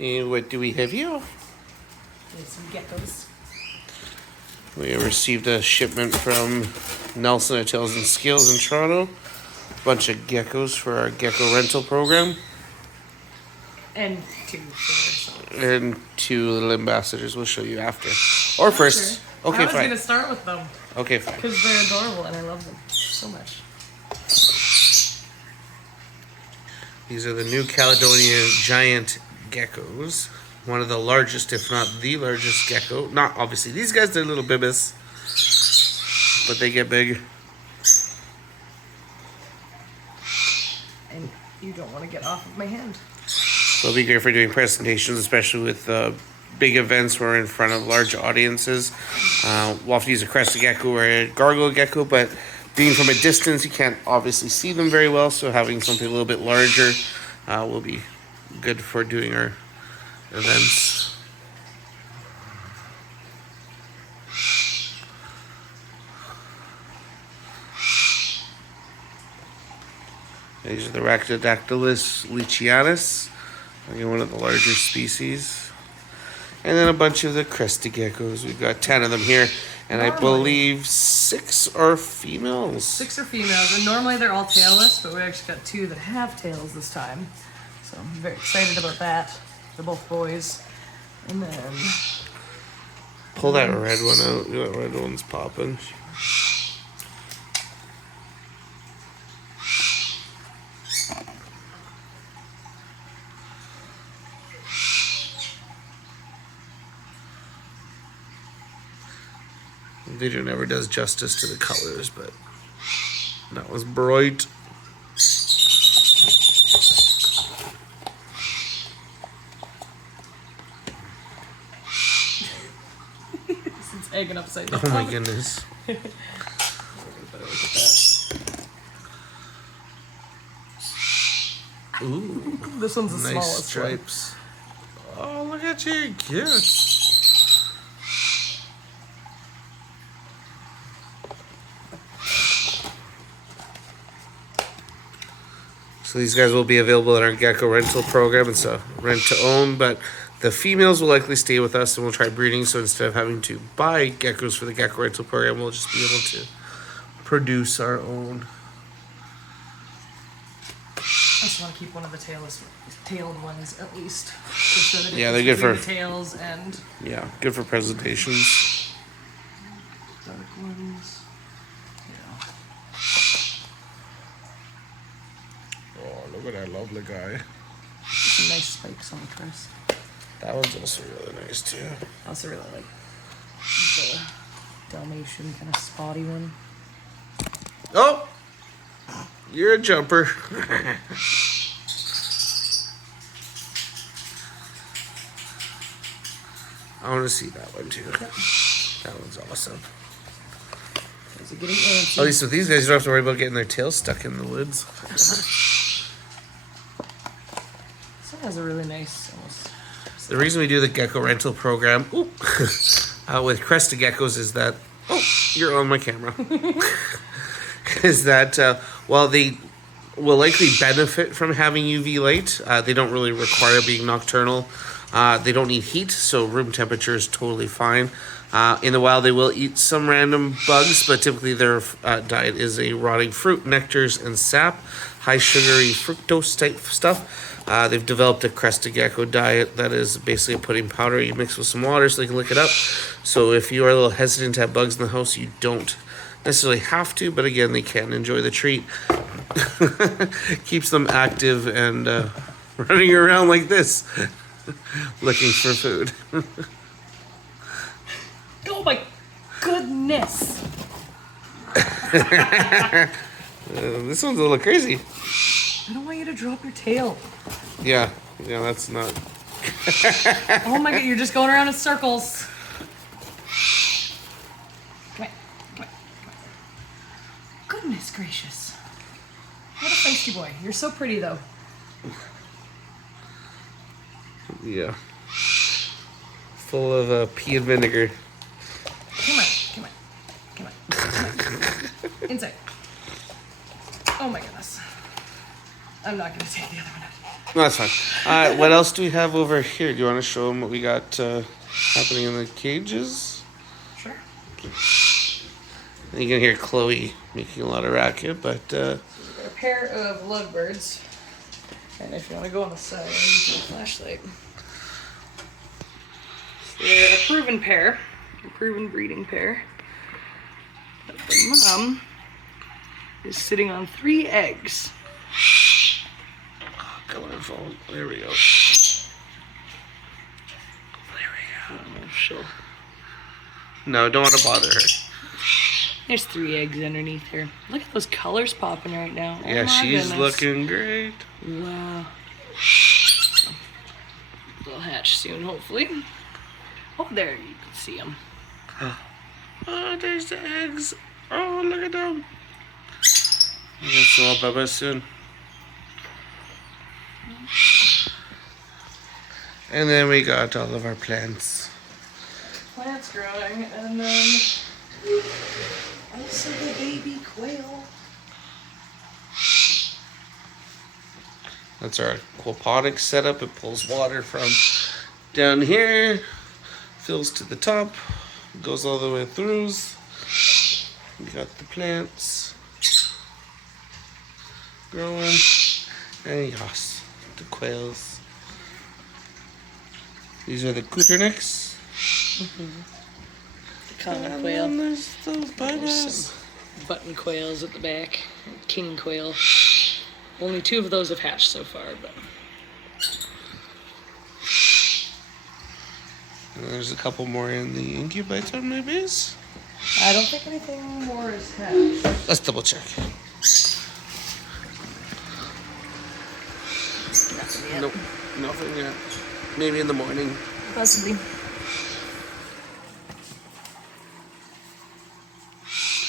And what do we have here? There's some geckos. We received a shipment from Nelson at Tails and Scales in Toronto. A bunch of geckos for our gecko rental program. And 2 for And 2 little ambassadors we'll show you after. Or first. Sure. Okay, I was fine. going to start with them. Okay, fine. Because they're adorable and I love them so much. These are the New Caledonia giant geckos. One of the largest, if not the largest gecko. Not obviously. These guys, they're little bibis. But they get big. And you don't want to get off of my hand. They'll be great for doing presentations, especially with big events where we're in front of large audiences. We'll have to use a crested gecko or a gargoyle gecko, but being from a distance, you can't obviously see them very well, so having something a little bit larger will be good for doing our events. These are the Rhactodactylus leachianus, again, one of the larger species. And then a bunch of the crested geckos. We've got 10 of them here, and I believe 6 are females. 6 are females, and normally they're all tailless, but we actually got 2 that have tails this time. So I'm very excited about that. They're both boys. And then... Pull that red one out. That red one's popping. The video never does justice to the colors, but that was bright. It's egging upside down. Oh my goodness. Ooh, This one's the nice smallest stripes. Oh, look at you, cute. So these guys will be available in our gecko rental program. It's a rent to own, but the females will likely stay with us and we'll try breeding. So instead of having to buy geckos for the gecko rental program, we'll just be able to produce our own. I just want to keep one of the tailed ones at least. Just so that Yeah, they're good for the tails and yeah, good for presentations. dark ones. Yeah. Oh, look at that lovely guy. Some nice spikes on the crest. That one's also really nice too. I also really like the Dalmatian kind of spotty one. Oh, you're a jumper. I want to see that one too. Yep. That one's awesome. Those are getting antsy. At least with these guys, you don't have to worry about getting their tails stuck in the woods. This one has a really nice almost. The reason we do the gecko rental program with Crested Geckos is that, oh, you're on my camera, is that while they will likely benefit from having UV light, they don't really require being nocturnal. They don't need heat, so room temperature is totally fine. In the wild, they will eat some random bugs, but typically their diet is a rotting fruit, nectars, and sap, high sugary fructose type stuff. They've developed a Crested Gecko diet that is basically a pudding powder you mix with some water so they can lick it up. So if you are a little hesitant to have bugs in the house, you don't necessarily have to, but again, they can enjoy the treat. Keeps them active and running around like this, looking for food. Oh my goodness! This one's a little crazy. I don't want you to drop your tail. Yeah, that's not. Oh my god, you're just going around in circles. Come here, come here, come here. Goodness gracious. What a feisty boy. You're so pretty though. Yeah. Full of pea and vinegar. Come on, come on, come on, come on. Inside. Oh my goodness. I'm not gonna take the other one out. No, that's fine. What else do we have over here? Do you want to show them what we got happening in the cages? Sure. You can hear Chloe making a lot of racket, but A pair of lovebirds. And if you want to go on the side, I'll use my flashlight. They're a proven pair, a proven breeding pair. But the mom is sitting on 3 eggs. come on, phone. There we go. She'll... No, don't want to bother her. There's 3 eggs underneath her. Look at those colors popping right now. Yeah, my she's goodness. looking great. Wow. They'll hatch soon, hopefully. Oh, there, you can see them. Oh, there's the eggs. Oh, look at them. We'll see all Bubba soon. And then we got all of our plants. Plants growing, and then also the baby quail. That's our aquaponics setup. It pulls water from down here, fills to the top, goes all the way through. We got the plants growing, and yes, the quails. These are the Cutornix. The common And quail. then there's those There's babies. some button quails at the back. King quail. Only 2 of those have hatched so far, but And there's a couple more in the incubator, maybe. I don't think anything more is hatched. Let's double check. Nothing yet. Nope, nothing yet. Maybe in the morning. Possibly.